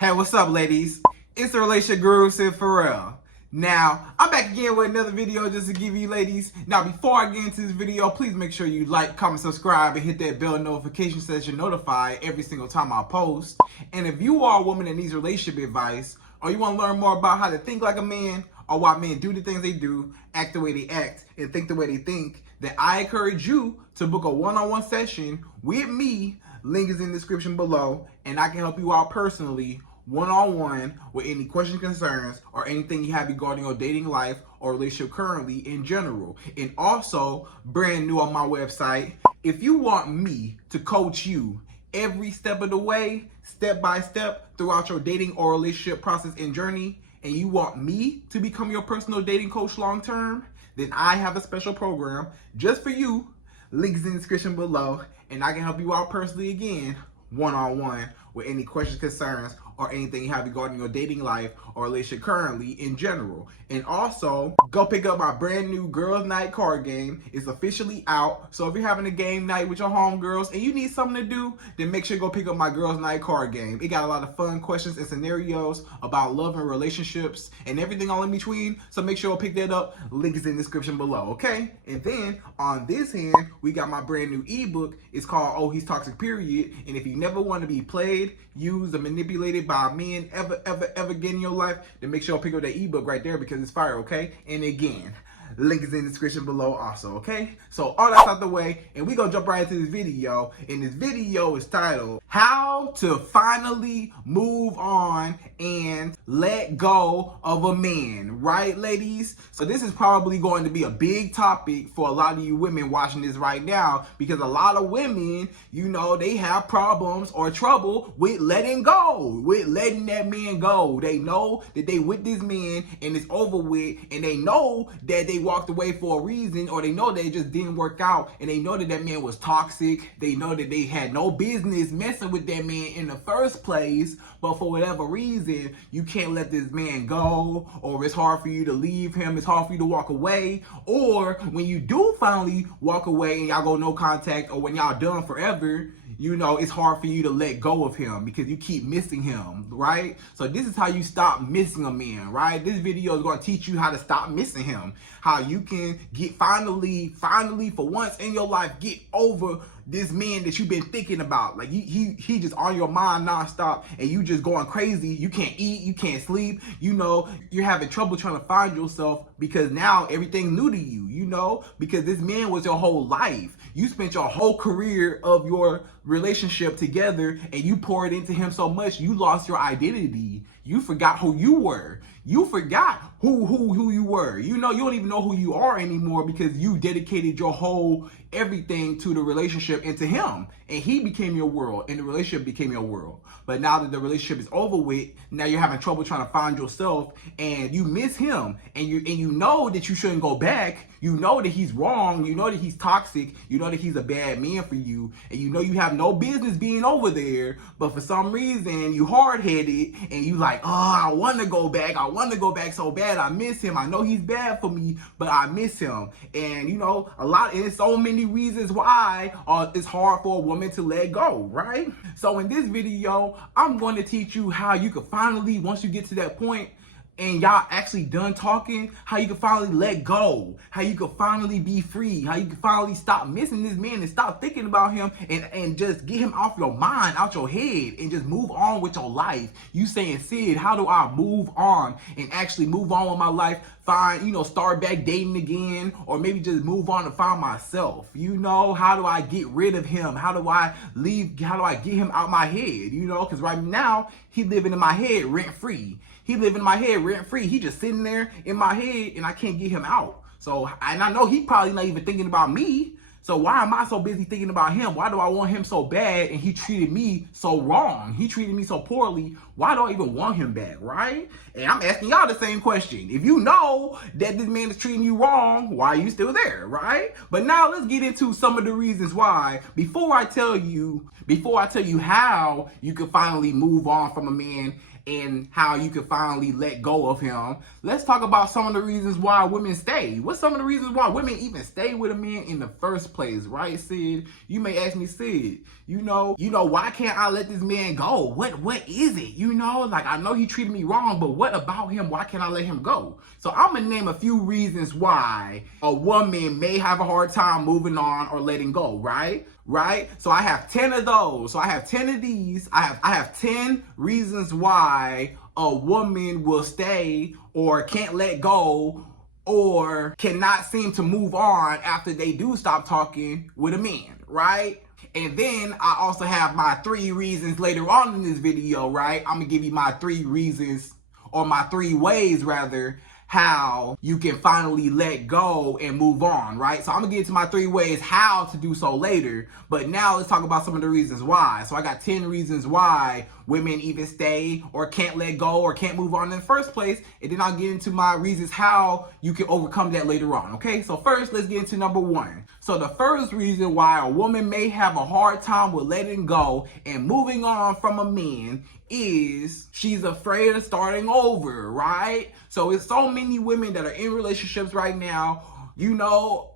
Hey, what's up, ladies? It's the relationship guru, Sydd Ferrell. Now, I'm back again with another video just to give you ladies. Now, before I get into this video, please make sure you like, comment, subscribe, and hit that bell notification so that you're notified every single time I post. And if you are a woman that needs relationship advice, or you want to learn more about how to think like a man, or why men do the things they do, act the way they act, and think the way they think, then I encourage you to book a one-on-one session with me. Link is in the description below, and I can help you out personally, one-on-one, with any questions, concerns, or anything you have regarding your dating life or relationship currently in general. And also, brand new on my website, if you want me to coach you every step of the way, step by step, throughout your dating or relationship process and journey, and you want me to become your personal dating coach long term, then I have a special program just for you. Link is in the description below, and I can help you out personally again, one-on-one, with any questions, concerns, or anything you have regarding your dating life or relationship currently in general. And also, go pick up my brand new Girls Night card game. It's officially out. So if you're having a game night with your homegirls and you need something to do, then make sure you go pick up my Girls Night card game. It got a lot of fun questions and scenarios about love and relationships and everything all in between. So make sure you pick that up. Link is in the description below, okay? And then on this hand, we got my brand new ebook. It's called Oh, He's Toxic, Period. And if you never want to be played, used, or manipulated by men ever again in your life, then make sure you pick up that ebook right there because it's fire, okay? And again, link is in the description below also, okay? So all that's out the way, and we're gonna jump right into this video. And this video is titled, How to Finally Move On and Let Go of a Man, right, ladies? So this is probably going to be a big topic for a lot of you women watching this right now, because a lot of women, you know, they have problems or trouble with letting go, with letting that man go. They know that they with this man and it's over with, and they know that they walked away for a reason, or they know that it just didn't work out, and they know that that man was toxic. They know that they had no business messing with that man in the first place, but for whatever reason, you can't let this man go, or it's hard for you to leave him, it's hard for you to walk away, or when you do finally walk away and y'all go no contact, or when y'all done forever, you know, it's hard for you to let go of him because you keep missing him, right? So this is how you stop missing a man, right? This video is going to teach you how to stop missing him, how you can get finally for once in your life, get over this man that you've been thinking about. Like he just on your mind nonstop, and you just going crazy. You can't eat, you can't sleep, you know, you're having trouble trying to find yourself because now everything's new to you, you know, because this man was your whole life. You spent your whole career of your relationship together, and you poured into him so much, you lost your identity. You forgot who you were. You forgot who you were. You know, you don't even know who you are anymore because you dedicated your whole everything to the relationship and to him. And he became your world, and the relationship became your world. But now that the relationship is over with, now you're having trouble trying to find yourself, and you miss him, and you know that you shouldn't go back. You know that he's wrong. You know that he's toxic. You know that he's a bad man for you, and you know you have no business being over there. But for some reason, you hard-headed, and you like, oh, I want to go back. I want to go back so bad. I miss him. I know he's bad for me, but I miss him. And you know, and there's so many reasons why it's hard for a woman to let go, right? So in this video, I'm going to teach you how you can finally, once you get to that point and y'all actually done talking, how you can finally let go, how you can finally be free, how you can finally stop missing this man and stop thinking about him, and just get him off your mind, out your head, and just move on with your life. You saying, Sid, how do I move on and actually move on with my life? Find, you know, start back dating again, or maybe just move on and find myself. You know, how do I get rid of him? How do I leave? How do I get him out my head? You know, because right now he living in my head rent free. He living in my head rent free. He just sitting there in my head, and I can't get him out. So, and I know he probably not even thinking about me. So why am I so busy thinking about him? Why do I want him so bad, and he treated me so wrong? He treated me so poorly. Why do I even want him back, right? And I'm asking y'all the same question. If you know that this man is treating you wrong, why are you still there, right? But now let's get into some of the reasons why. Before I tell you how you can finally move on from a man and how you can finally let go of him, let's talk about some of the reasons why women stay. What's some of the reasons why women even stay with a man in the first place, right, Sydd? You may ask me, Sydd, why can't I let this man go? What is it? Like, I know he treated me wrong, but what about him? Why can't I let him go? So I'm gonna name a few reasons why a woman may have a hard time moving on or letting go, right? So I have 10 of those. So I have 10 of these. I have 10 reasons why a woman will stay or can't let go or cannot seem to move on after they do stop talking with a man, right? And then I also have my 3 reasons later on in this video, right? I'm gonna give you my 3 reasons, or my 3 ways rather, how you can finally let go and move on, right? So I'm gonna get into my 3 ways how to do so later, but now let's talk about some of the reasons why. So I got 10 reasons why women even stay or can't let go or can't move on in the first place, and then I'll get into my reasons how you can overcome that later on, okay? So first, let's get into number 1. So the first reason why a woman may have a hard time with letting go and moving on from a man is she's afraid of starting over, right? So it's so many women that are in relationships right now,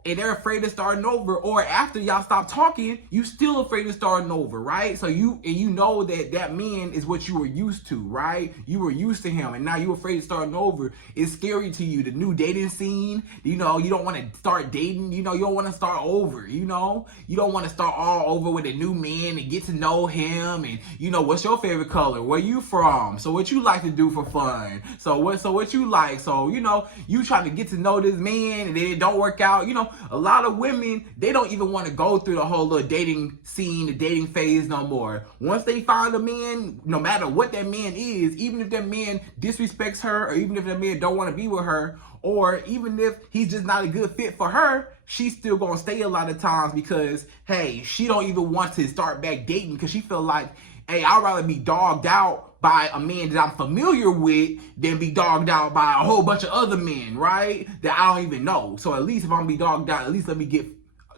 and they're afraid of starting over, or after y'all stop talking, you still afraid of starting over, right? So you know that man is what you were used to, right? You were used to him, and now you're afraid of starting over. It's scary to you, the new dating scene. You don't want to start dating. You don't want to start over. You don't want to start all over with a new man and get to know him. And what's your favorite color? Where you from? So what you like to do for fun? So what you like? So you trying to get to know this man, and then it don't work out. A lot of women, they don't even want to go through the whole little dating scene, the dating phase no more. Once they find a man, no matter what that man is, even if that man disrespects her, or even if that man don't want to be with her, or even if he's just not a good fit for her, she's still gonna stay a lot of times because, hey, she don't even want to start back dating because she feel like, hey, I'd rather be dogged out by a man that I'm familiar with than be dogged out by a whole bunch of other men, right? That I don't even know. So at least if I'm gonna be dogged out, at least let me get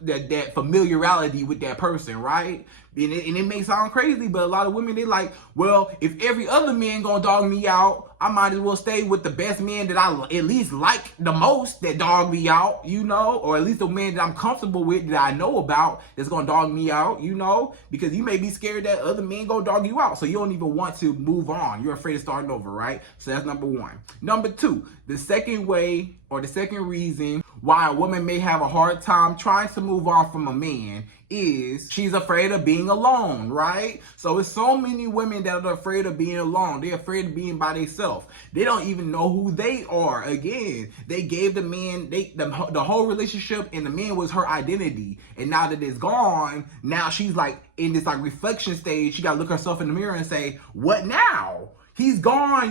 that familiarity with that person, right? And it may sound crazy, but a lot of women, they like, well, if every other man gonna dog me out, I might as well stay with the best man that I at least like the most that dog me out, or at least the man that I'm comfortable with, that I know about, that's gonna dog me out, because you may be scared that other men gonna dog you out, so you don't even want to move on. You're afraid of starting over, right? So that's number 1. Number 2, the second way, or the second reason why a woman may have a hard time trying to move on from a man is she's afraid of being alone, right? So it's so many women that are afraid of being alone. They're afraid of being by themselves. They don't even know who they are. Again, they gave the man the whole relationship, and the man was her identity. And now that it's gone, now she's like in this like reflection stage. She gotta look herself in the mirror and say, what now? He's gone,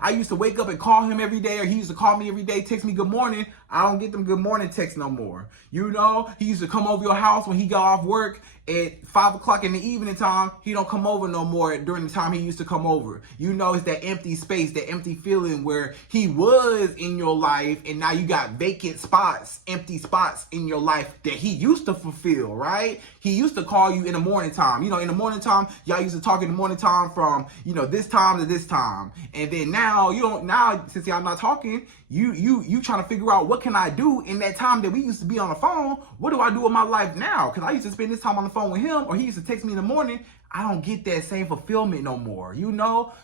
I used to wake up and call him every day, or he used to call me every day, text me good morning. I don't get them good morning texts no more. He used to come over your house when he got off work at 5 o'clock in the evening time. He don't come over no more during the time he used to come over. It's that empty space, that empty feeling where he was in your life, and now you got vacant spots, empty spots in your life that he used to fulfill, right? He used to call you in the morning time. In the morning time, y'all used to talk in the morning time from, this time to this time. And then now, since y'all not talking, you trying to figure out what can I do in that time that we used to be on the phone. What do I do with my life now? Because I used to spend this time on the phone with him, or he used to text me in the morning. I don't get that same fulfillment no more,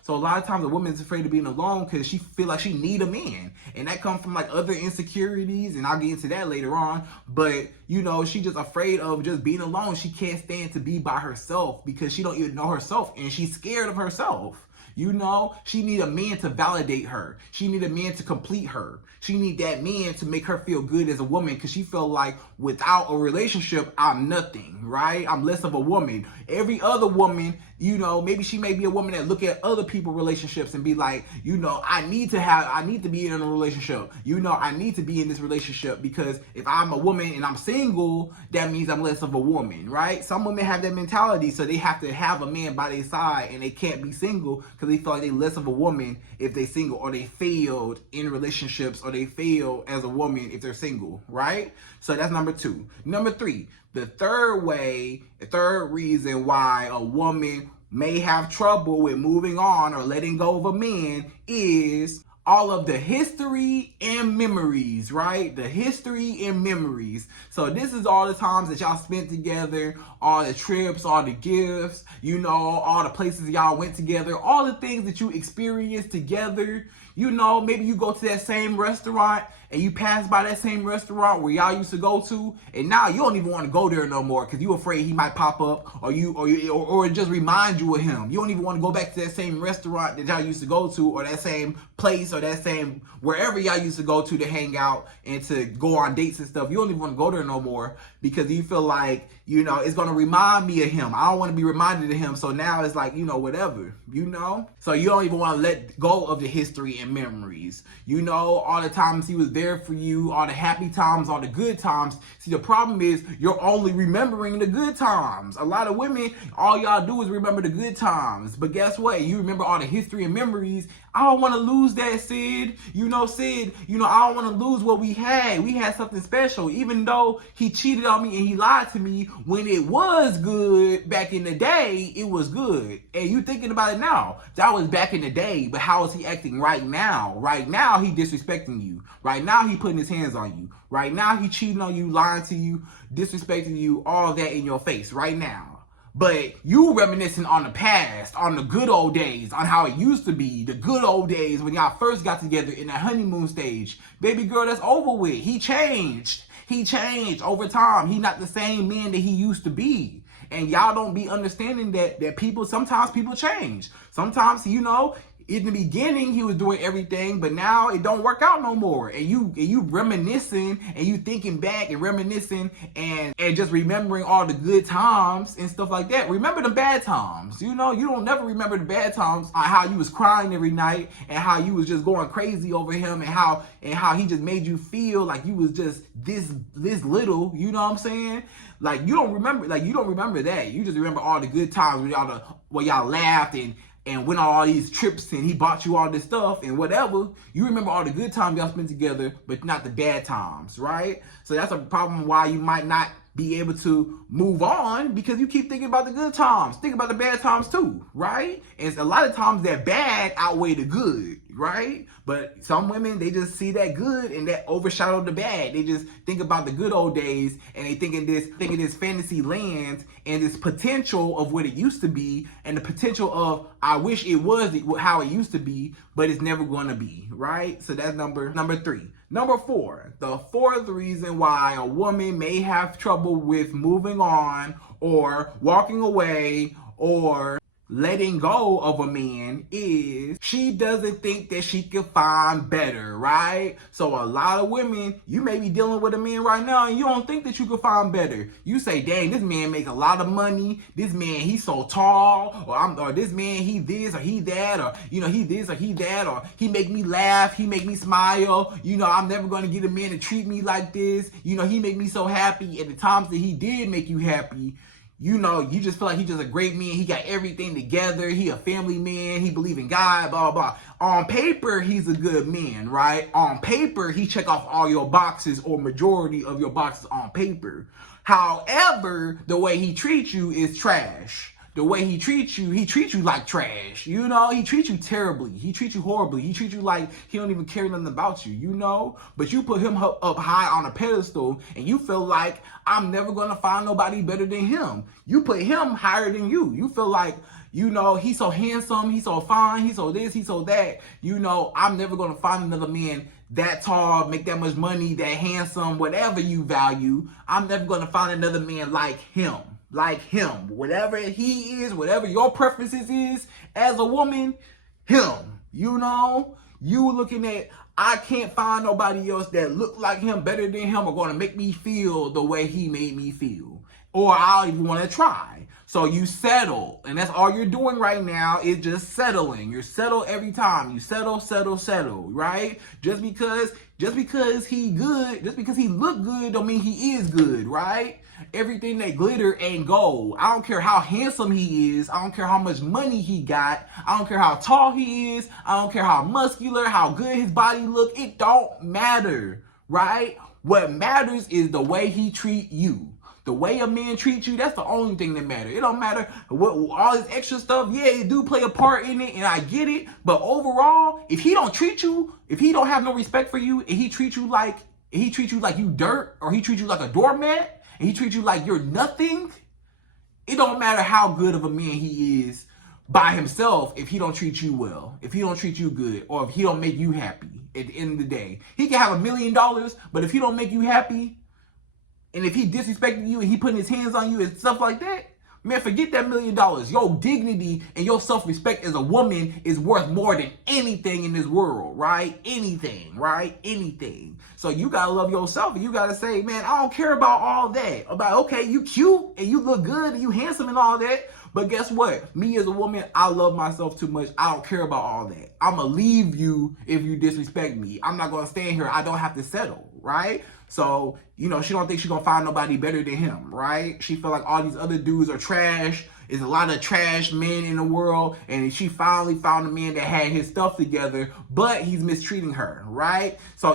So a lot of times a woman's afraid of being alone because she feel like she need a man. And that comes from like other insecurities, and I'll get into that later on. But, she just afraid of just being alone. She can't stand to be by herself because she don't even know herself, and she's scared of herself. She need a man to validate her. She need a man to complete her. She need that man to make her feel good as a woman, because she feel like without a relationship, I'm nothing, right? I'm less of a woman. Every other woman, maybe she may be a woman that look at other people's relationships and be like, I need to be in a relationship. I need to be in this relationship, because if I'm a woman and I'm single, that means I'm less of a woman, right? Some women have that mentality, so they have to have a man by their side, and they can't be single because they feel like they're less of a woman if they're single, or they failed in relationships, or they fail as a woman if they're single, right? So that's number 2. Number 3, the third reason why a woman may have trouble with moving on or letting go of a man is all of the history and memories, right? The history and memories. So this is all the times that y'all spent together, all the trips, all the gifts, you know, all the places y'all went together, all the things that you experienced together. You know, maybe you go to that same restaurant and you pass by that same restaurant where y'all used to go to, and now you don't even want to go there no more because you're afraid he might pop up, or it just remind you of him. You don't even want to go back to that same restaurant that y'all used to go to, or that same place, or that same wherever y'all used to go to hang out and to go on dates and stuff. You don't even want to go there no more because you feel like, you know, it's going to remind me of him. I don't want to be reminded of him. So now it's like, you know, whatever, you know? So you don't even want to let go of the history and memories. You know, all the times he was there for you, all the happy times, all the good times. See, the problem is you're only remembering the good times. A lot of women, all y'all do is remember the good times. But guess what? You remember all the history and memories. I don't want to lose that, Sydd. You know, Sydd, you know, I don't want to lose what we had. We had something special. Even though he cheated on me and he lied to me, when it was good back in the day, it was good. And you thinking about it now. That was back in the day, but how is he acting right now? Right now, he disrespecting you. Right now, he putting his hands on you. Right now, he cheating on you, lying to you, disrespecting you, all that in your face right now. But you reminiscing on the past, on the good old days, on how it used to be, the good old days when y'all first got together in the honeymoon stage. Baby girl, that's over with. He changed. He changed over time. He not the same man that he used to be. And y'all don't be understanding that sometimes people change. Sometimes, you know, in the beginning, he was doing everything, but now it don't work out no more. And you reminiscing, and you thinking back and reminiscing and just remembering all the good times and stuff like that. Remember the bad times. You know, you don't never remember the bad times, how you was crying every night and how you was just going crazy over him and how he just made you feel like you was just this little, you know what I'm saying? Like you don't remember that. You just remember all the good times where y'all laughed and went on all these trips and he bought you all this stuff and whatever. You remember all the good times y'all spent together, but not the bad times, right? So that's a problem why you might not be able to move on, because you keep thinking about the good times. Think about the bad times too, right? And a lot of times that bad outweigh the good, right? But some women, they just see that good and that overshadow the bad. They just think about the good old days and they think in this fantasy land and this potential of what it used to be and the potential of I wish it was how it used to be, but it's never going to be, right? So that's number 3. Number 4, the fourth reason why a woman may have trouble with moving on or walking away or letting go of a man is she doesn't think that she can find better, right? So a lot of women, you may be dealing with a man right now and you don't think that you can find better. You say, dang, this man makes a lot of money. This man, he's so tall, or this man, he this or he that, or, you know, he this or he that, or he make me laugh, he make me smile. You know, I'm never going to get a man to treat me like this. You know, he make me so happy. At the times that he did make you happy, you know, you just feel like he's just a great man. He got everything together. He a family man. He believe in God, blah, blah, blah. On paper, he's a good man, right? On paper, he check off all your boxes or majority of your boxes on paper. However, the way he treats you is trash. The way he treats you like trash. You know, he treats you terribly. He treats you horribly. He treats you like he don't even care nothing about you, you know? But you put him up high on a pedestal and you feel like I'm never going to find nobody better than him. You put him higher than you. You feel like, you know, he's so handsome, he's so fine, he's so this, he's so that. You know, I'm never going to find another man that tall, make that much money, that handsome, whatever you value. I'm never going to find another man like him. Like him, whatever he is, whatever your preferences is as a woman, him, you know, you looking at, I can't find nobody else that look like him, better than him, or going to make me feel the way he made me feel, or I'll even want to try. So you settle, and that's all you're doing right now is just settling. You settle every time. You settle, right? Just because he good, just because he look good don't mean he is good, right? Everything that glitter ain't gold. I don't care how handsome he is. I don't care how much money he got. I don't care how tall he is. I don't care how muscular, how good his body look. It don't matter, right? What matters is the way he treat you. The way a man treats you, that's the only thing that matters. It don't matter what all this extra stuff. Yeah, it do play a part in it, and I get it. But overall, if he don't treat you, if he don't have no respect for you, and he treats you like you dirt, or he treats you like a doormat, and he treats you like you're nothing, it don't matter how good of a man he is by himself if he don't treat you well, if he don't treat you good, or if he don't make you happy. At the end of the day, he can have $1 million, but if he don't make you happy, and if he disrespecting you and he putting his hands on you and stuff like that, man, forget that $1 million. Your dignity and your self-respect as a woman is worth more than anything in this world, right? Anything, right? Anything. So you gotta love yourself, and you gotta say, man, I don't care about all that. About, okay, you cute and you look good and you handsome and all that, but guess what? Me as a woman, I love myself too much. I don't care about all that. I'ma leave you if you disrespect me. I'm not gonna stand here. I don't have to settle, right? So, you know, she don't think she's gonna find nobody better than him, right? She feel like all these other dudes are trash. There's a lot of trash men in the world, and she finally found a man that had his stuff together, but he's mistreating her, right? So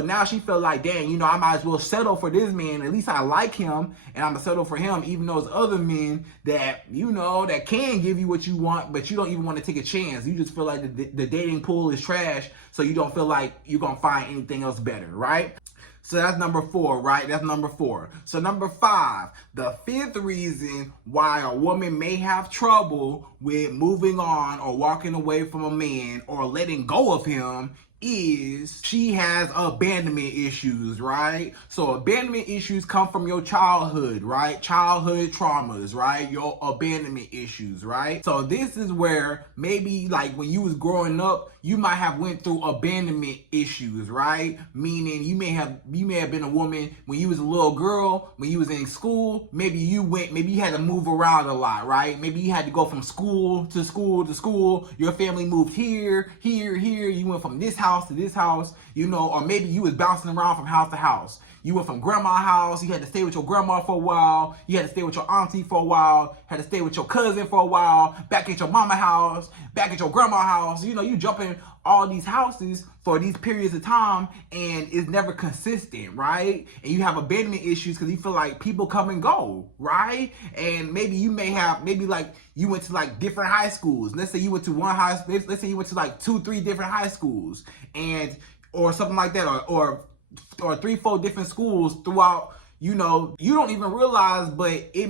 now she feel like, dang, you know, I might as well settle for this man. At least I like him, and I'm gonna settle for him, even though there's other men that, you know, that can give you what you want, but you don't even want to take a chance. You just feel like the dating pool is trash, so you don't feel like you're gonna find anything else better, right? So that's number 4, right? That's number 4. So number 5, the 5th reason why a woman may have trouble with moving on or walking away from a man or letting go of him is she has abandonment issues, right? So abandonment issues come from your childhood, right? Childhood traumas, right? Your abandonment issues, right? So this is where maybe like when you was growing up, you might have went through abandonment issues, right? Meaning you may have been a woman when you was a little girl, when you was in school, maybe you had to move around a lot, right? Maybe you had to go from school to school to school. Your family moved here, you went from this house to this house, you know, or maybe you was bouncing around from house to house. You went from grandma's house, you had to stay with your grandma for a while, you had to stay with your auntie for a while, had to stay with your cousin for a while, back at your mama's house, back at your grandma's house. You know, you jumping all these houses for these periods of time, and it's never consistent, right? And you have abandonment issues because you feel like people come and go, right? And maybe you like you went to like different high schools. Let's say you went to let's say you went to like 2-3 different high schools, or something like that, or 3-4 different schools throughout. You know, you don't even realize, but it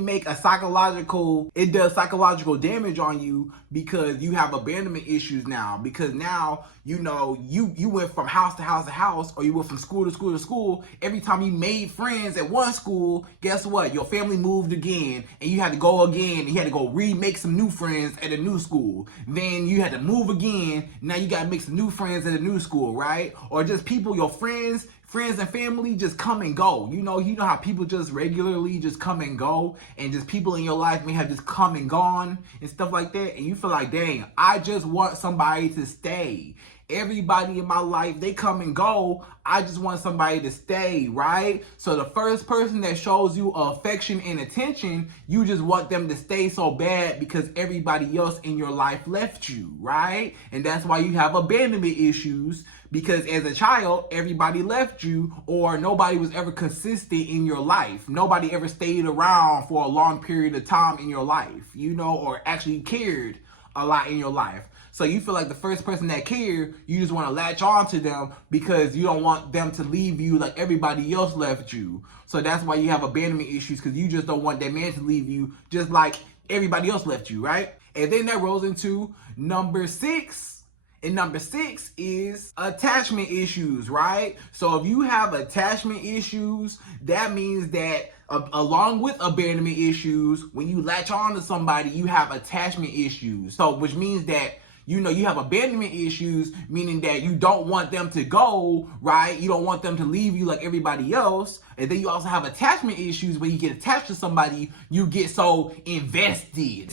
does psychological damage on you because you have abandonment issues now. Because now, you know, you went from house to house to house, or you went from school to school to school. Every time you made friends at one school, guess what? Your family moved again, and you had to go again, and you had to go remake some new friends at a new school. Then you had to move again. Now you got to make some new friends at a new school, right? Or just people, your friends and family just come and go. You know how people just regularly just come and go, and just people in your life may have just come and gone and stuff like that, and you feel like, dang, I just want somebody to stay. Everybody in my life, they come and go. I just want somebody to stay, right? So the first person that shows you affection and attention, you just want them to stay so bad because everybody else in your life left you, right? And that's why you have abandonment issues, because as a child, everybody left you, or nobody was ever consistent in your life. Nobody ever stayed around for a long period of time in your life, you know, or actually cared a lot in your life. So you feel like the first person that cared, you just want to latch on to them because you don't want them to leave you like everybody else left you. So that's why you have abandonment issues, because you just don't want that man to leave you just like everybody else left you, right? And then that rolls into number 6. And number 6 is attachment issues, right? So if you have attachment issues, that means that along with abandonment issues, when you latch on to somebody, you have attachment issues. So which means that, you know, you have abandonment issues, meaning that you don't want them to go, right? You don't want them to leave you like everybody else. And then you also have attachment issues where you get attached to somebody, you get so invested.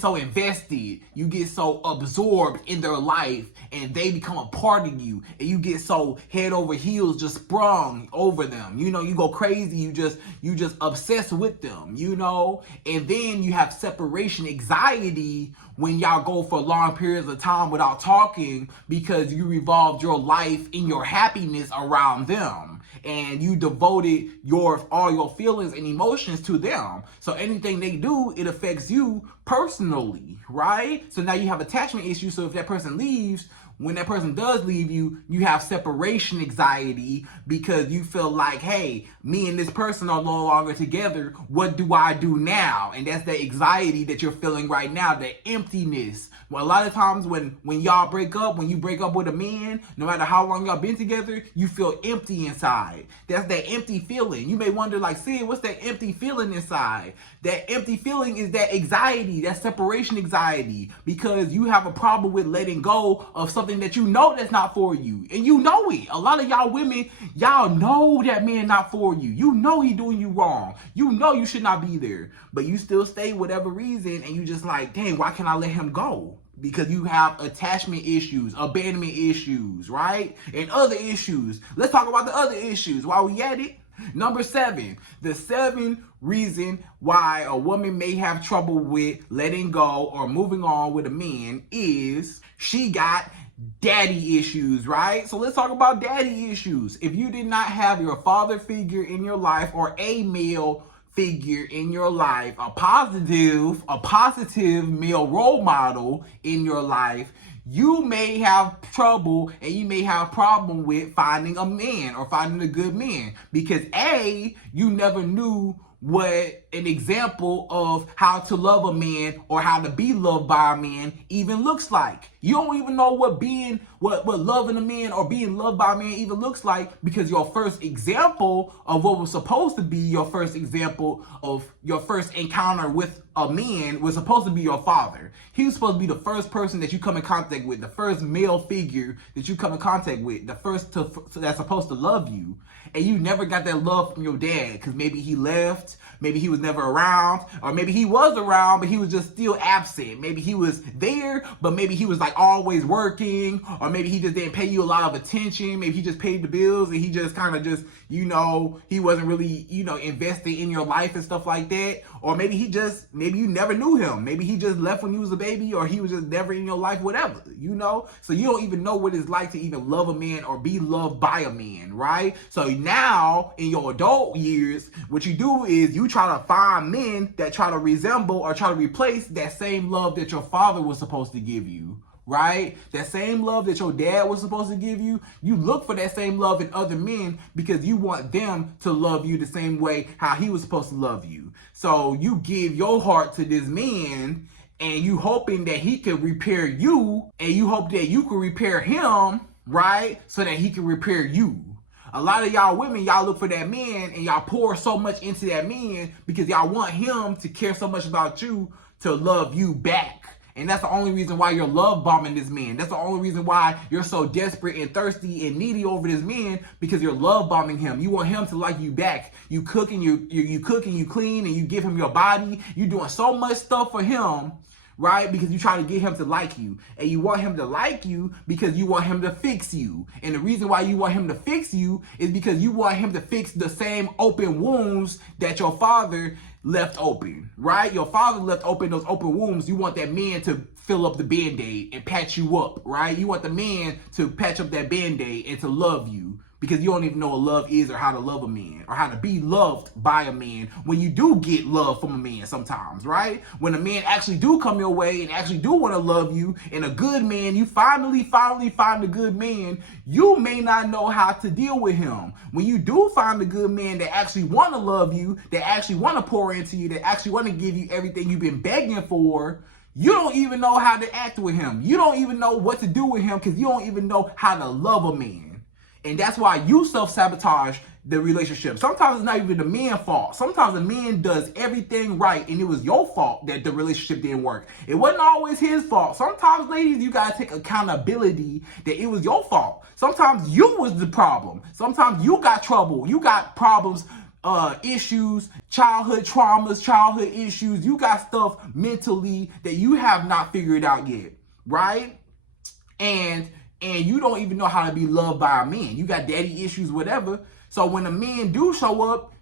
You get so absorbed in their life, and they become a part of you, and you get so head over heels just sprung over them. You know, you go crazy, you just obsess with them, you know? And then you have separation anxiety when y'all go for long periods of time without talking, because you revolved your life and your happiness around them. and you devoted all your feelings and emotions to them. So anything they do, it affects you personally, right? So now you have attachment issues. So if that person leaves, when that person does leave you, you have separation anxiety because you feel like, hey, me and this person are no longer together. What do I do now? And that's the anxiety that you're feeling right now, the emptiness. Well, a lot of times when y'all break up, when you break up with a man, no matter how long y'all been together, you feel empty inside. That's that empty feeling. You may wonder, like, Sydd, what's that empty feeling inside? That empty feeling is that anxiety, that separation anxiety, because you have a problem with letting go of something that you know that's not for you. And you know it. A lot of y'all women, y'all know that man not for you. You know he doing you wrong. You know you should not be there. But you still stay whatever reason, and you just like, dang, why can't I let him go? Because you have attachment issues, abandonment issues, right? And other issues. Let's talk about the other issues while we at it. Number 7, the 7 reason why a woman may have trouble with letting go or moving on with a man is she got daddy issues, right? So let's talk about daddy issues. If you did not have your father figure in your life or a male figure in your life, a positive male role model in your life, you may have trouble and you may have problem with finding a man or finding a good man because A, you never knew what an example of how to love a man or how to be loved by a man even looks like. You don't even know what loving a man or being loved by a man even looks like because your first example of what was supposed to be your first example of your first encounter with a man was supposed to be your father. He was supposed to be the first person that you come in contact with, the first male figure that you come in contact with, the first that's supposed to love you. And you never got that love from your dad because maybe he left, maybe he was never around, or maybe he was around, but he was just still absent. Maybe he was there, but maybe he was like always working, or maybe he just didn't pay you a lot of attention. Maybe he just paid the bills and he just kind of just, he wasn't really, invested in your life and stuff like that. Or maybe maybe you never knew him. Maybe he just left when you was a baby, or he was just never in your life, whatever, So you don't even know what it's like to even love a man or be loved by a man, right? So now in your adult years, what you do is you try to find men that try to resemble or try to replace that same love that your father was supposed to give you, right? That same love that your dad was supposed to give you. You look for that same love in other men because you want them to love you the same way how he was supposed to love you. So you give your heart to this man and you hoping that he can repair you, and you hope that you can repair him, right? So that he can repair you. A lot of y'all women, y'all look for that man and y'all pour so much into that man because y'all want him to care so much about you to love you back. And that's the only reason why you're love bombing this man. That's the only reason why you're so desperate and thirsty and needy over this man, because you're love bombing him. You want him to like you back. You cook and you cook and you clean and you give him your body. You're doing so much stuff for him, right? Because you try to get him to like you. And you want him to like you because you want him to fix you. And the reason why you want him to fix you is because you want him to fix the same open wounds that your father left open, right? Your father left open those open wounds. You want that man to fill up the Band-Aid and patch you up, right? You want the man to patch up that Band-Aid and to love you, because you don't even know what love is or how to love a man or how to be loved by a man when you do get love from a man sometimes, right? When a man actually do come your way and actually do want to love you, and a good man, you finally find a good man, you may not know how to deal with him. When you do find a good man that actually want to love you, that actually want to pour into you, that actually want to give you everything you've been begging for, you don't even know how to act with him. You don't even know what to do with him because you don't even know how to love a man. And that's why you self-sabotage the relationship. Sometimes it's not even the man's fault. Sometimes the man does everything right and it was your fault that the relationship didn't work. It wasn't always his fault. Sometimes, ladies, you gotta take accountability that it was your fault. Sometimes you was the problem. Sometimes you got trouble. You got problems, issues, childhood traumas, childhood issues. You got stuff mentally that you have not figured out yet, right? And you don't even know how to be loved by a man. You got daddy issues, whatever. So when a man do show up,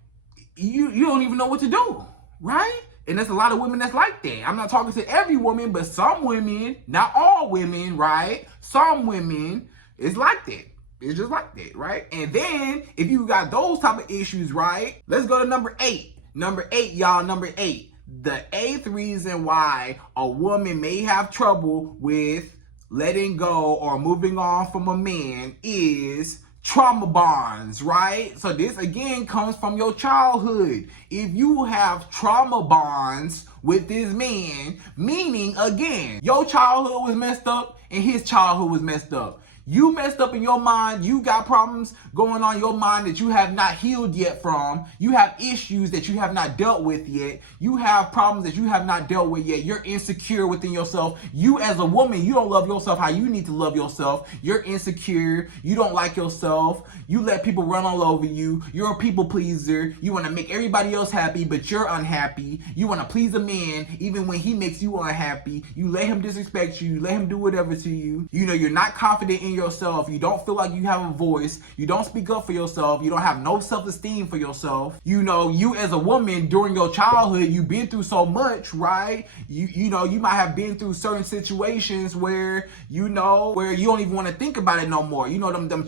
you don't even know what to do, right? And there's a lot of women that's like that. I'm not talking to every woman, but some women, not all women, right? Some women is like that. It's just like that, right? And then if you got those type of issues, right? Let's go to number 8. Number 8, y'all, number 8. The 8th reason why a woman may have trouble with letting go or moving on from a man is trauma bonds, right? So this again comes from your childhood. If you have trauma bonds with this man, meaning again, your childhood was messed up and his childhood was messed up. You messed up in your mind. You got problems going on in your mind that you have not healed yet from. You have issues that you have not dealt with yet. You have problems that you have not dealt with yet. You're insecure within yourself. You as a woman, you don't love yourself how you need to love yourself. You're insecure. You don't like yourself. You let people run all over you. You're a people pleaser. You want to make everybody else happy, but you're unhappy. You want to please a man even when he makes you unhappy. You let him disrespect you. You let him do whatever to you. You know, you're not confident in yourself. You don't feel like you have a voice. You don't speak up for yourself. You don't have no self-esteem for yourself. You know, you as a woman during your childhood, you've been through so much, right? You know, you might have been through certain situations where you don't even want to think about it no more. You know, them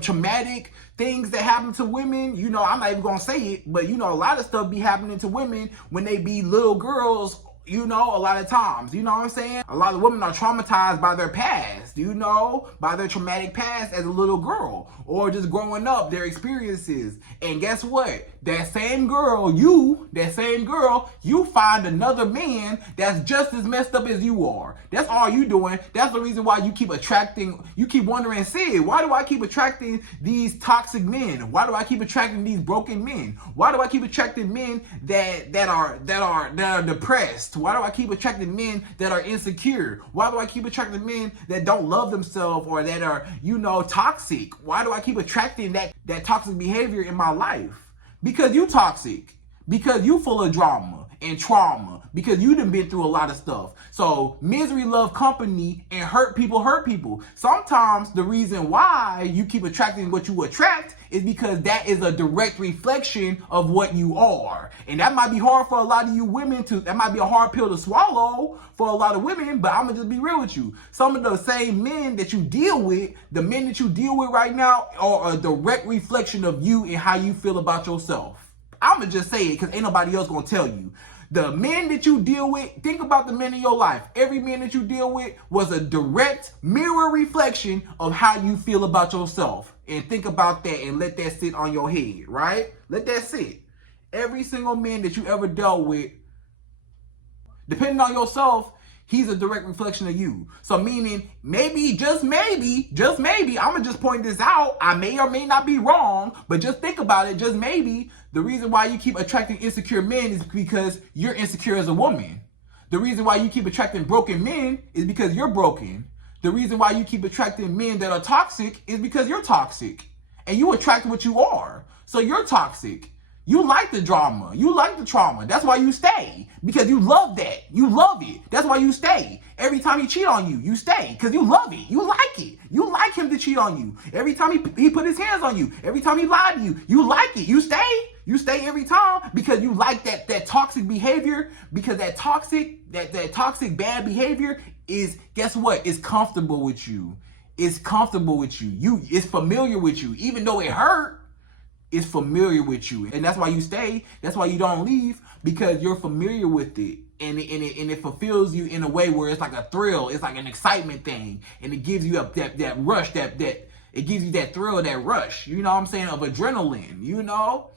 traumatic things that happen to women. You know, I'm not even gonna say it, but you know, a lot of stuff be happening to women when they be little girls. You know, a lot of times, you know what I'm saying? A lot of women are traumatized by their past, you know, by their traumatic past as a little girl or just growing up, their experiences. And guess what? That same girl, you find another man that's just as messed up as you are. That's all you doing. That's the reason why you keep wondering, Sydd, why do I keep attracting these toxic men? Why do I keep attracting these broken men? Why do I keep attracting men that are depressed? Why do I keep attracting men that are insecure? Why do I keep attracting men that don't love themselves or that are, you know, toxic? Why do I keep attracting that toxic behavior in my life? Because you toxic. Because you full of drama and trauma. Because you done been through a lot of stuff. So misery love company and hurt people hurt people. Sometimes the reason why you keep attracting what you attract is because that is a direct reflection of what you are. And that might be hard for a lot of you women that might be a hard pill to swallow for a lot of women, but I'm gonna just be real with you. Some of the same men that you deal with, the men that you deal with right now, are a direct reflection of you and how you feel about yourself. I'm gonna just say it because ain't nobody else gonna tell you. The men that you deal with, think about the men in your life. Every man that you deal with was a direct mirror reflection of how you feel about yourself. And think about that and let that sit on your head, right? Let that sit. Every single man that you ever dealt with, depending on yourself, he's a direct reflection of you. So meaning, maybe, just maybe, I'm gonna just point this out. I may or may not be wrong, but just think about it, just maybe. The reason why you keep attracting insecure men is because you're insecure as a woman. The reason why you keep attracting broken men is because you're broken. The reason why you keep attracting men that are toxic is because you're toxic. And you attract what you are. So you're toxic. You like the drama. You like the trauma. That's why you stay. Because you love that. You love it. That's why you stay. Every time he cheat on you, you stay. Because you love it. You like it. You like him to cheat on you. Every time he put his hands on you. Every time he lied to you. You like it. You stay. You stay every time because you like that toxic behavior. Because that toxic bad behavior is, guess what? It's comfortable with you. It's comfortable with you. It's familiar with you. Even though it hurt, it's familiar with you. And that's why you stay. That's why you don't leave, because you're familiar with it. And it fulfills you in a way where it's like a thrill. It's like an excitement thing. And it gives you that rush, it gives you that thrill, that rush, you know what I'm saying, of adrenaline, you know?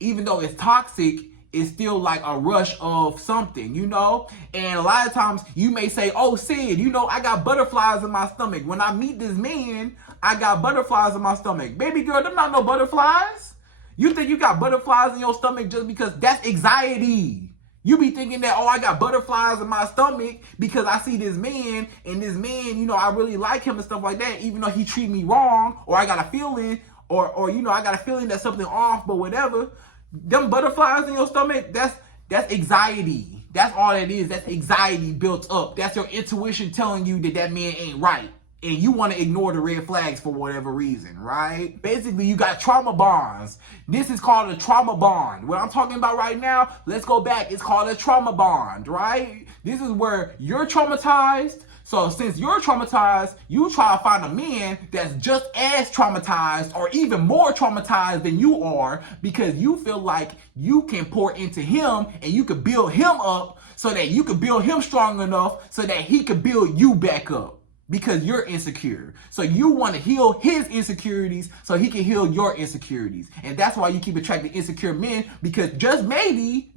Even though it's toxic, it's still like a rush of something, you know? And a lot of times you may say, oh, Sydd, you know, I got butterflies in my stomach. When I meet this man, I got butterflies in my stomach. Baby girl, them not no butterflies. You think you got butterflies in your stomach just because that's anxiety. You be thinking that, oh, I got butterflies in my stomach because I see this man, and this man, you know, I really like him and stuff like that, even though he treat me wrong, or I got a feeling, or you know, I got a feeling that something off, but whatever. Them butterflies in your stomach, that's anxiety. That's all it is. That's anxiety built up. That's your intuition telling you that man ain't right. And you want to ignore the red flags for whatever reason, right? Basically, you got trauma bonds. This is called a trauma bond. What I'm talking about right now, let's go back. It's called a trauma bond, right? This is where you're traumatized. So since you're traumatized, you try to find a man that's just as traumatized or even more traumatized than you are, because you feel like you can pour into him and you can build him up so that you can build him strong enough so that he can build you back up. Because you're insecure. So you want to heal his insecurities so he can heal your insecurities. And that's why you keep attracting insecure men, because just maybe,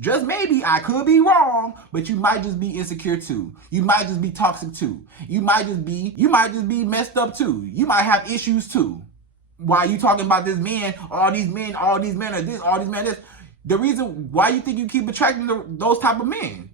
I could be wrong, but you might just be insecure too. You might just be toxic too. You might just be messed up too. You might have issues too. Why are you talking about this man, all these men are this, all these men are this? The reason why you think you keep attracting those type of men,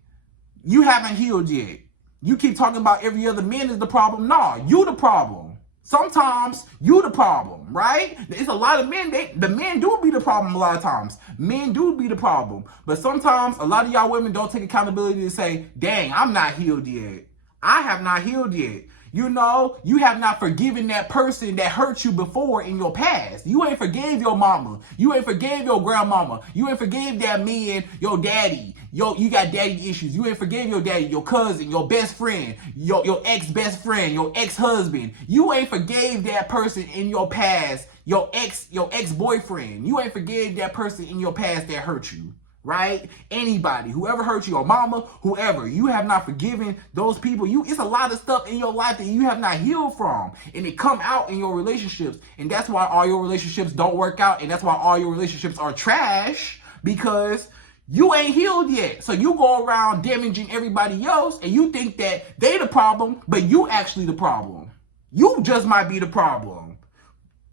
you haven't healed yet. You keep talking about every other man is the problem. Nah, you the problem. Sometimes you the problem, right? It's a lot of men, the men do be the problem a lot of times. Men do be the problem. But sometimes a lot of y'all women don't take accountability to say, dang, I'm not healed yet. I have not healed yet. You know, you have not forgiven that person that hurt you before in your past. You ain't forgave your mama. You ain't forgave your grandmama. You ain't forgave that man, your daddy. You got daddy issues. You ain't forgave your daddy, your cousin, your best friend, your ex-best friend, your ex-husband. You ain't forgave that person in your past, your ex-boyfriend. You ain't forgave that person in your past that hurt you. Right? Anybody, whoever hurt you, your mama, whoever, you have not forgiven those people. It's a lot of stuff in your life that you have not healed from, and it come out in your relationships, and that's why all your relationships don't work out, and that's why all your relationships are trash, because you ain't healed yet. So you go around damaging everybody else, and you think that they the problem, but you actually the problem. You just might be the problem.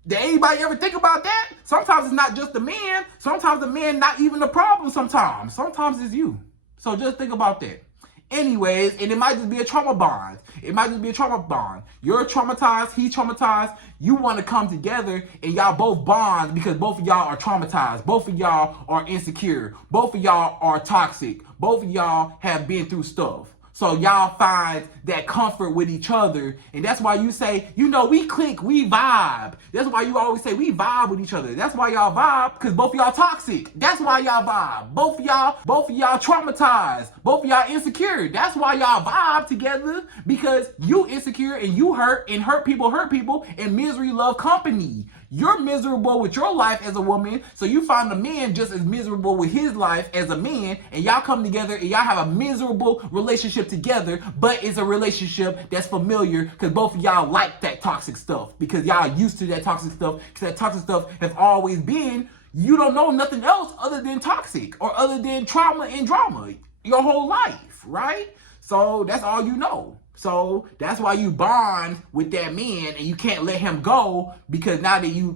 Did anybody ever think about that? Sometimes it's not just the man. Sometimes the man not even the problem sometimes. Sometimes it's you. So just think about that. Anyways, and it might just be a trauma bond. You're traumatized, he's traumatized. You want to come together and y'all both bond because both of y'all are traumatized. Both of y'all are insecure. Both of y'all are toxic. Both of y'all have been through stuff. So y'all find that comfort with each other. And that's why you say, you know, we click, we vibe. That's why you always say we vibe with each other. That's why y'all vibe, because both of y'all toxic. That's why y'all vibe. Both of y'all traumatized. Both of y'all insecure. That's why y'all vibe together, because you insecure and you hurt, and hurt people, and misery love company. You're miserable with your life as a woman, so you find a man just as miserable with his life as a man, and y'all come together and y'all have a miserable relationship together, but it's a relationship that's familiar because both of y'all like that toxic stuff, because y'all used to that toxic stuff, because that toxic stuff has always been, you don't know nothing else other than toxic or other than trauma and drama your whole life, right? So that's all you know. So that's why you bond with that man and you can't let him go, because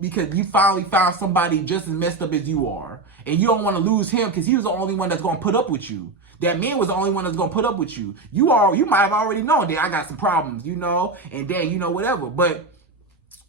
because you finally found somebody just as messed up as you are. And you don't want to lose him because he was the only one that's going to put up with you. That man was the only one that's going to put up with you. You might have already known that I got some problems, you know, and then, you know, whatever. But,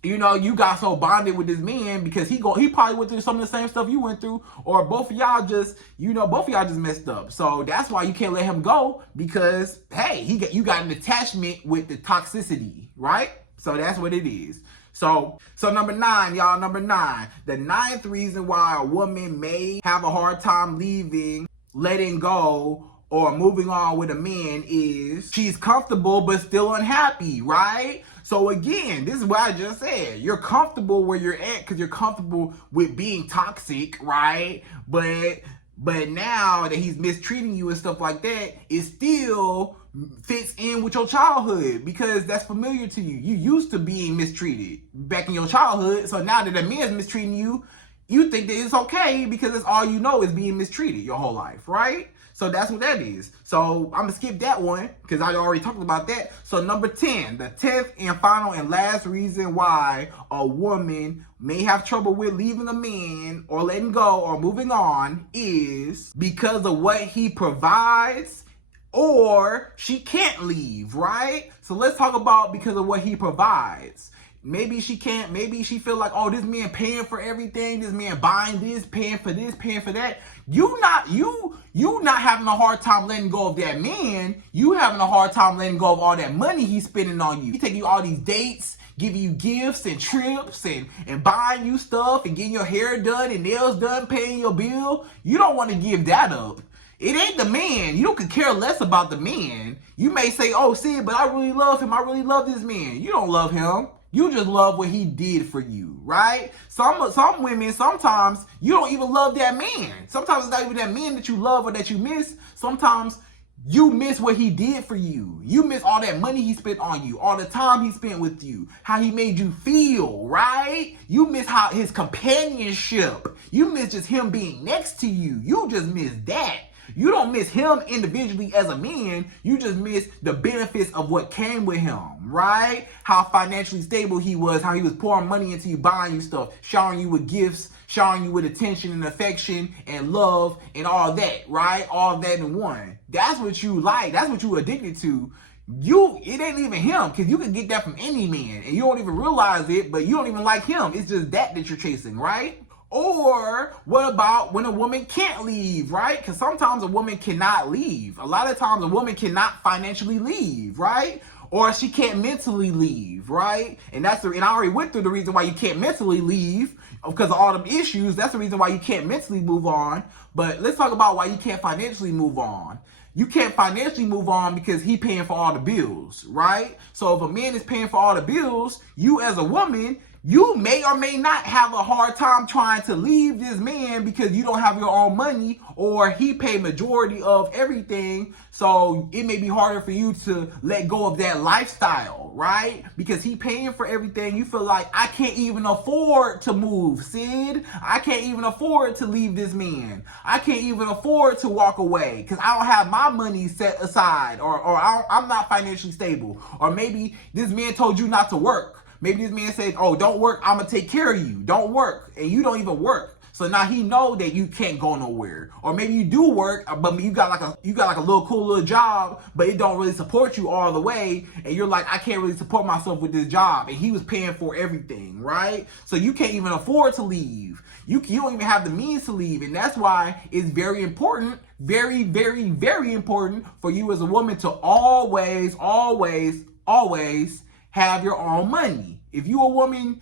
you know, you got so bonded with this man because he probably went through some of the same stuff you went through, or both of y'all just messed up. So that's why you can't let him go, because, hey, you got an attachment with the toxicity, right? So that's what it is. So number 9, y'all, number 9. The 9th reason why a woman may have a hard time leaving, letting go, or moving on with a man is she's comfortable but still unhappy, right? So again, this is what I just said. You're comfortable where you're at because you're comfortable with being toxic, right? But now that he's mistreating you and stuff like that, it still fits in with your childhood because that's familiar to you. You used to being mistreated back in your childhood. So now that a man's mistreating you, you think that it's okay because that's all you know is being mistreated your whole life, right? So that's what that is. So I'm going to skip that one because I already talked about that. So number 10, the 10th and final and last reason why a woman may have trouble with leaving a man or letting go or moving on is because of what he provides, or she can't leave, right? So let's talk about because of what he provides. Maybe she can't, maybe she feel like, oh, this man paying for everything, this man buying this, paying for that. You not having a hard time letting go of that man. You having a hard time letting go of all that money he's spending on you. He taking you all these dates, giving you gifts and trips and buying you stuff and getting your hair done and nails done, paying your bill. You don't want to give that up. It ain't the man. You could care less about the man. You may say, oh, Sydd, but I really love him. I really love this man. You don't love him. You just love what he did for you, right? Some women, sometimes you don't even love that man. Sometimes it's not even that man that you love or that you miss. Sometimes you miss what he did for you. You miss all that money he spent on you, all the time he spent with you, how he made you feel, right? You miss how his companionship. You miss just him being next to you. You just miss that. You don't miss him individually as a man. You just miss the benefits of what came with him, right? How financially stable he was, how he was pouring money into you, buying you stuff, showering you with gifts, showering you with attention and affection and love and all that, right? All that in one. That's what you like. That's what you addicted to. It ain't even him, because you can get that from any man and you don't even realize it, but you don't even like him. It's just that you're chasing, right? Or what about when a woman can't leave, right? Because sometimes a woman cannot leave. A lot of times a woman cannot financially leave, right? Or she can't mentally leave, right? And I already went through the reason why you can't mentally leave, because of all them issues. That's the reason why you can't mentally move on. But let's talk about why you can't financially move on. You can't financially move on because he paying for all the bills, right? So if a man is paying for all the bills, you as a woman, you may or may not have a hard time trying to leave this man because you don't have your own money, or he pay majority of everything. So it may be harder for you to let go of that lifestyle, right? Because he paying for everything. You feel like, I can't even afford to move, Sydd. I can't even afford to leave this man. I can't even afford to walk away because I don't have my money set aside, or I'm not financially stable. Or maybe this man told you not to work. Maybe this man says, oh, don't work, I'm going to take care of you. Don't work. And you don't even work. So now he know that you can't go nowhere. Or maybe you do work, but you got like a little cool little job, but it don't really support you all the way. And you're like, I can't really support myself with this job. And he was paying for everything, right? So you can't even afford to leave. You don't even have the means to leave. And that's why it's very important, very, very, very important for you as a woman to always, always, always have your own money. If you a woman,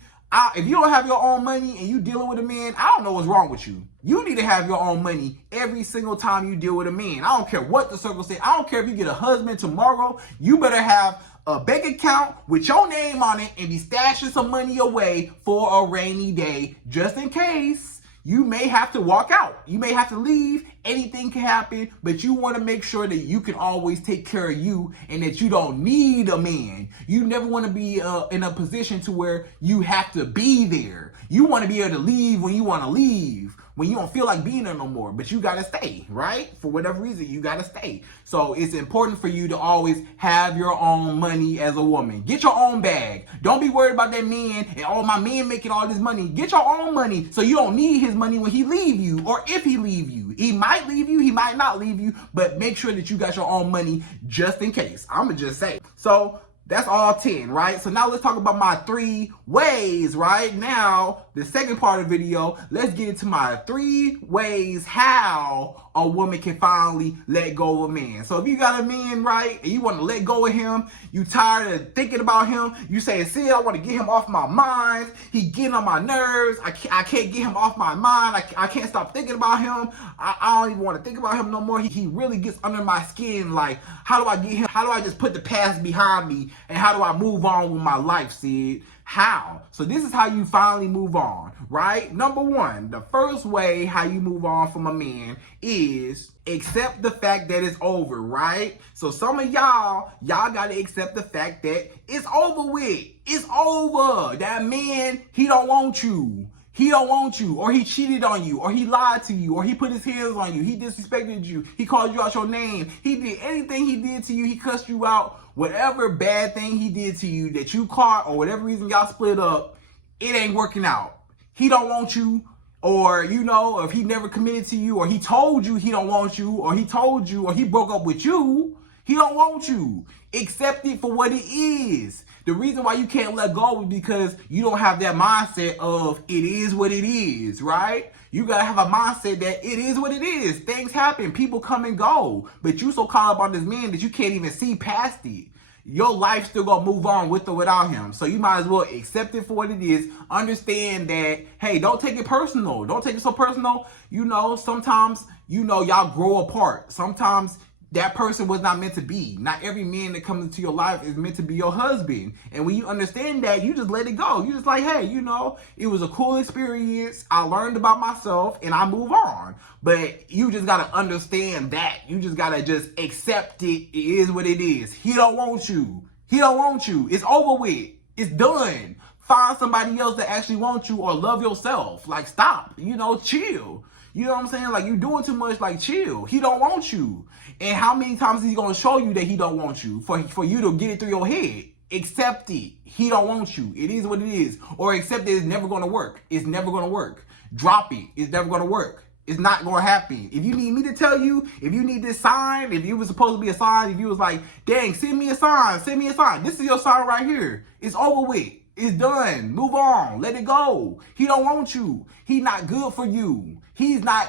if you don't have your own money and you dealing with a man, I don't know what's wrong with you. You need to have your own money every single time you deal with a man. I don't care what the circle say. I don't care if you get a husband tomorrow. You better have a bank account with your name on it and be stashing some money away for a rainy day, just in case. You may have to walk out. You may have to leave. Anything can happen, but you want to make sure that you can always take care of you and that you don't need a man. You never want to be in a position to where you have to be there. You want to be able to leave when you want to leave, when you don't feel like being there no more, but you got to stay, right? For whatever reason, you got to stay. So it's important for you to always have your own money as a woman. Get your own bag. Don't be worried about that man and, oh, my man making all this money. Get your own money so you don't need his money when he leave you, or if he leave you. He might leave you, he might not leave you, but make sure that you got your own money just in case. I'm going to just say. So that's all 10, right? So now let's talk about my 3 ways, right? Now, the second part of the video, let's get into my 3 ways how a woman can finally let go of a man. So if you got a man, right, and you want to let go of him, you tired of thinking about him, you say, Sydd, I want to get him off my mind. He getting on my nerves. I can't get him off my mind. I can't stop thinking about him. I don't even want to think about him no more. He really gets under my skin. Like, how do I get him? How do I just put the past behind me? And how do I move on with my life, Sydd? How? So this is how you finally move on, right? Number 1, the first way how you move on from a man is accept the fact that it's over, right? So some of y'all got to accept the fact that it's over with. It's over. That man, he don't want you. He don't want you, or he cheated on you, or he lied to you, or he put his hands on you, he disrespected you, he called you out your name, he did anything he did to you, he cussed you out, whatever bad thing he did to you that you caught, or whatever reason y'all split up, it ain't working out. He don't want you, or if he never committed to you, or he told you he don't want you, or he told you, or he broke up with you, he don't want you. Accept it for what it is. The reason why you can't let go is because you don't have that mindset of it is what it is, right? You gotta have a mindset that it is what it is. Things happen, people come and go, but you so caught up on this man that you can't even see past it. your life still gonna move on with or without him. So you might as well accept it for what it is. Understand that, hey, don't take it personal. Don't take it so personal. You know, sometimes, you know, y'all grow apart. Sometimes that person was not meant to be. Not every man that comes into your life is meant to be your husband. And when you understand that, you just let it go. You just like, hey, you know, it was a cool experience. I learned about myself and I move on. But you just got to understand that. You just got to just accept it. It is what it is. He don't want you. He don't want you. It's over with. It's done. Find somebody else that actually wants you, or love yourself. Like, stop. You know, chill. You know what I'm saying? Like, you doing too much. Like, chill. He don't want you. And how many times is he going to show you that he don't want you for you to get it through your head? Accept it. He don't want you. It is what it is. Or accept that it's never going to work. It's never going to work. Drop it. It's never going to work. It's not going to happen. If you need me to tell you, if you need this sign, if you was supposed to be a sign, if you was like, dang, send me a sign, send me a sign. This is your sign right here. It's over with. It's done. Move on. Let it go. He don't want you. He's not good for you. He's not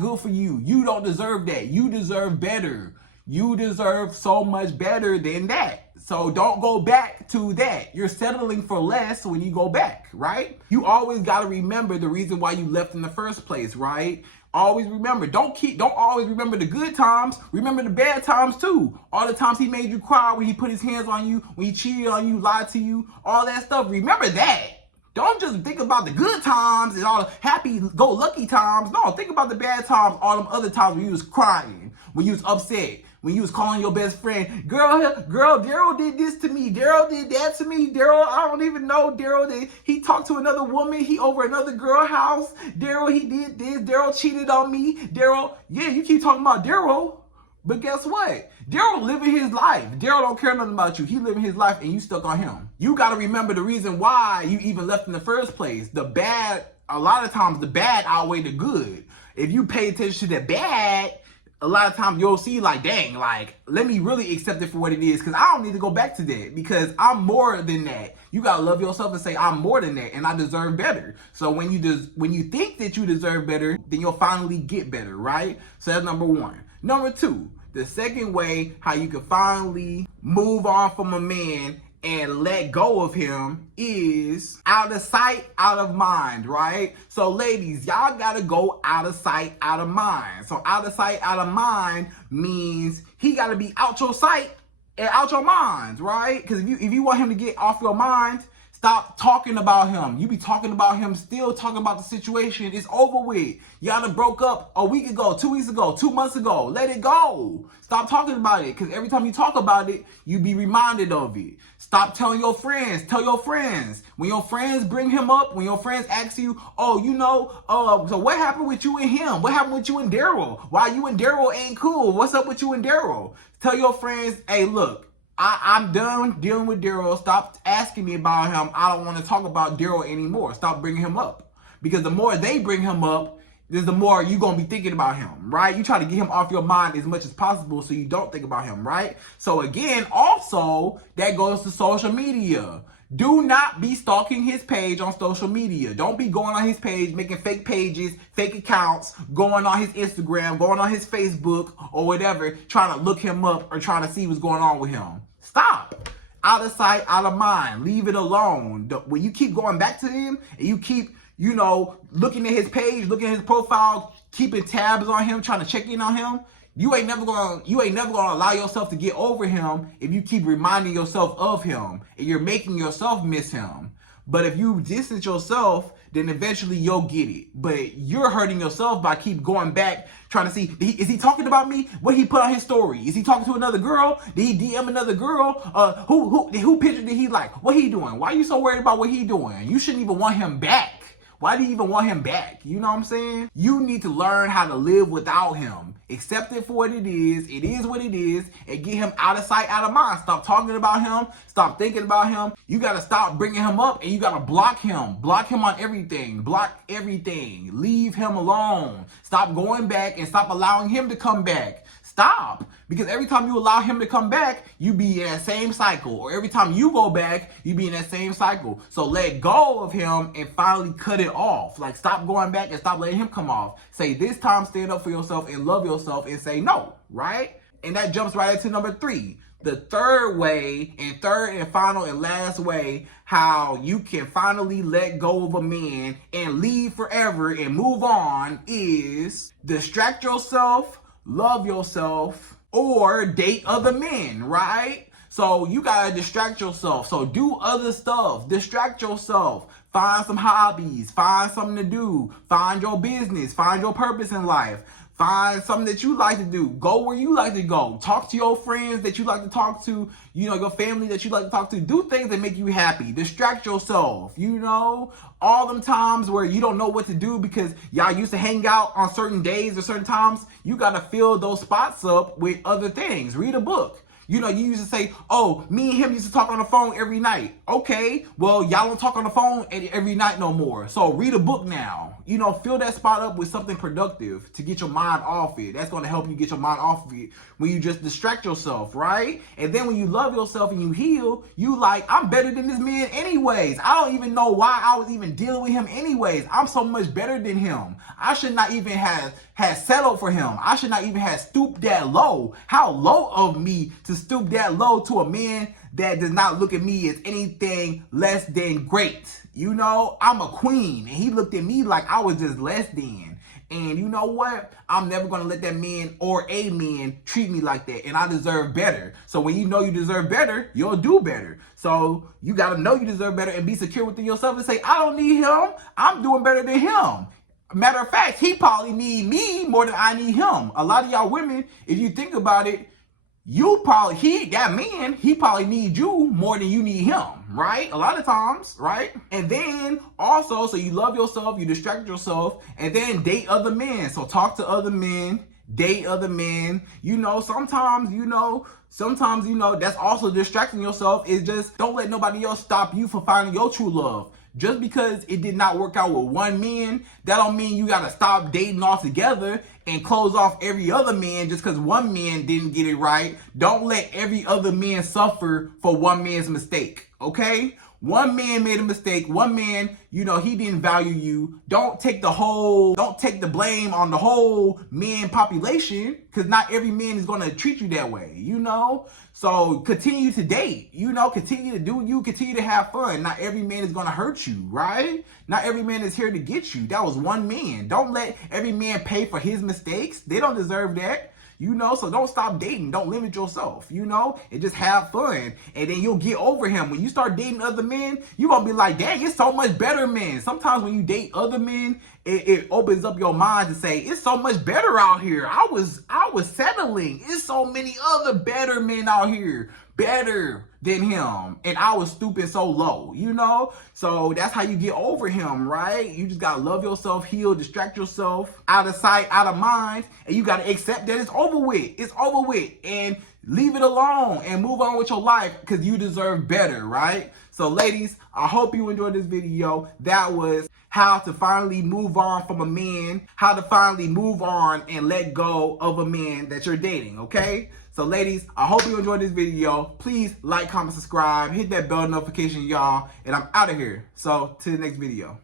good for you. You don't deserve that. You deserve better. You deserve so much better than that. So don't go back to that. You're settling for less when you go back, right? You always got to remember the reason why you left in the first place, right? Always remember. Don't always remember the good times. Remember the bad times too. All the times he made you cry, when he put his hands on you, when he cheated on you, lied to you, all that stuff. Remember that. Don't just think about the good times and all the happy-go-lucky times. No, think about the bad times, all them other times when you was crying, when you was upset, when you was calling your best friend, girl, Daryl did this to me. Daryl did that to me. Daryl, I don't even know. Daryl, he talked to another woman. He over another girl house. Daryl, he did this. Daryl cheated on me. Daryl, yeah, you keep talking about Daryl. But guess what? Daryl living his life. Daryl don't care nothing about you. He living his life and you stuck on him. You got to remember the reason why you even left in the first place. A lot of times the bad outweigh the good. If you pay attention to the bad, a lot of times you'll see like, dang, like, let me really accept it for what it is, because I don't need to go back to that, because I'm more than that. You got to love yourself and say, I'm more than that and I deserve better. So when you think that you deserve better, then you'll finally get better, right? So that's number one. Number two, the second way how you can finally move on from a man and let go of him is out of sight, out of mind, right? So ladies, y'all gotta go out of sight, out of mind. So out of sight, out of mind means he gotta be out your sight and out your mind, right? Because if you want him to get off your mind, stop talking about him. You be talking about him, still talking about the situation. It's over with. Y'all done broke up a week ago, 2 weeks ago, 2 months ago. Let it go. Stop talking about it, because every time you talk about it, you be reminded of it. Stop telling your friends. Tell your friends. When your friends bring him up, when your friends ask you, oh, you know, so what happened with you and him? What happened with you and Daryl? Why you and Daryl ain't cool? What's up with you and Daryl? Tell your friends, hey, look, I'm done dealing with Daryl. Stop asking me about him. I don't want to talk about Daryl anymore. Stop bringing him up. Because the more they bring him up, the more you're going to be thinking about him, right? You try to get him off your mind as much as possible so you don't think about him, right? So again, also, that goes to social media. Do not be stalking his page on social media. Don't be going on his page, making fake pages, fake accounts, going on his Instagram, going on his Facebook or whatever, trying to look him up or trying to see what's going on with him. Stop. Out of sight, out of mind. Leave it alone. When you keep going back to him and you keep, you know, looking at his page, looking at his profile, keeping tabs on him, trying to check in on him, you ain't never gonna allow yourself to get over him if you keep reminding yourself of him and you're making yourself miss him. But if you distance yourself, then eventually you'll get it. But you're hurting yourself by keep going back, trying to see, is he talking about me? What he put on his story? Is he talking to another girl? Did he DM another girl? Who picture did he like? What he doing? Why are you so worried about what he doing? You shouldn't even want him back. Why do you even want him back? You know what I'm saying? You need to learn how to live without him. Accept it for what it is. It is what it is. And get him out of sight, out of mind. Stop talking about him. Stop thinking about him. You got to stop bringing him up and you got to block him. Block him on everything. Block everything. Leave him alone. Stop going back and stop allowing him to come back. Stop. Because every time you allow him to come back, you be in that same cycle. Or every time you go back, you be in that same cycle. So let go of him and finally cut it off. Like, stop going back and stop letting him come off. Say this time, stand up for yourself and love yourself and say no, right? And that jumps right into number 3. The third way, and third and final and last way, how you can finally let go of a man and leave forever and move on is distract yourself, love yourself, or date other men, right? So you gotta distract yourself. So do other stuff. Distract yourself. Find some hobbies. Find something to do. Find your business. Find your purpose in life. Find something that you like to do. Go where you like to go. Talk to your friends that you like to talk to. You know, your family that you like to talk to. Do things that make you happy. Distract yourself. You know, all them times where you don't know what to do because y'all used to hang out on certain days or certain times, you got to fill those spots up with other things. Read a book. You know, you used to say, oh, me and him used to talk on the phone every night. Okay, well, y'all don't talk on the phone every night no more. So read a book now. You know, fill that spot up with something productive to get your mind off it. That's going to help you get your mind off of it when you just distract yourself, right? And then when you love yourself and you heal, you like, I'm better than this man anyways. I don't even know why I was even dealing with him anyways. I'm so much better than him. I should not even have settled for him. I should not even have stooped that low. How low of me to stoop that low to a man that does not look at me as anything less than great. You know, I'm a queen, and he looked at me like I was just less than. And you know what? I'm never going to let that man or a man treat me like that. And I deserve better. So when you know you deserve better, you'll do better. So you got to know you deserve better and be secure within yourself and say, I don't need him. I'm doing better than him. Matter of fact, he probably need me more than I need him. A lot of y'all women, if you think about it, he probably need you more than you need him, right? A lot of times, right? And then also, so you love yourself, you distract yourself, and then date other men. So talk to other men, date other men. You know, sometimes, that's also distracting yourself. Is just don't let nobody else stop you from finding your true love. Just because it did not work out with one man, that don't mean you gotta stop dating altogether and close off every other man just because one man didn't get it right. Don't let every other man suffer for one man's mistake, okay? One man made a mistake. One man, he didn't value you. Don't take the blame on the whole man population, because not every man is gonna treat you that way, So continue to date, continue to do you, continue to have fun. Not every man is gonna hurt you, right? Not every man is here to get you. That was one man. Don't let every man pay for his mistakes. They don't deserve that. So don't stop dating. Don't limit yourself, and just have fun. And then you'll get over him. When you start dating other men, you're going to be like, dang, it's so much better men. Sometimes when you date other men, it opens up your mind to say, it's so much better out here. I was settling. It's so many other better men out here. Better than him. And I was stooping so low, So that's how you get over him, right? You just got to love yourself, heal, distract yourself, out of sight, out of mind. And you got to accept that it's over with. It's over with. And leave it alone and move on with your life, because you deserve better, right? So ladies, I hope you enjoyed this video. That was how to finally move on from a man, how to finally move on and let go of a man that you're dating, okay? So ladies, I hope you enjoyed this video. Please like, comment, subscribe, hit that bell notification, y'all. And I'm out of here. So to the next video.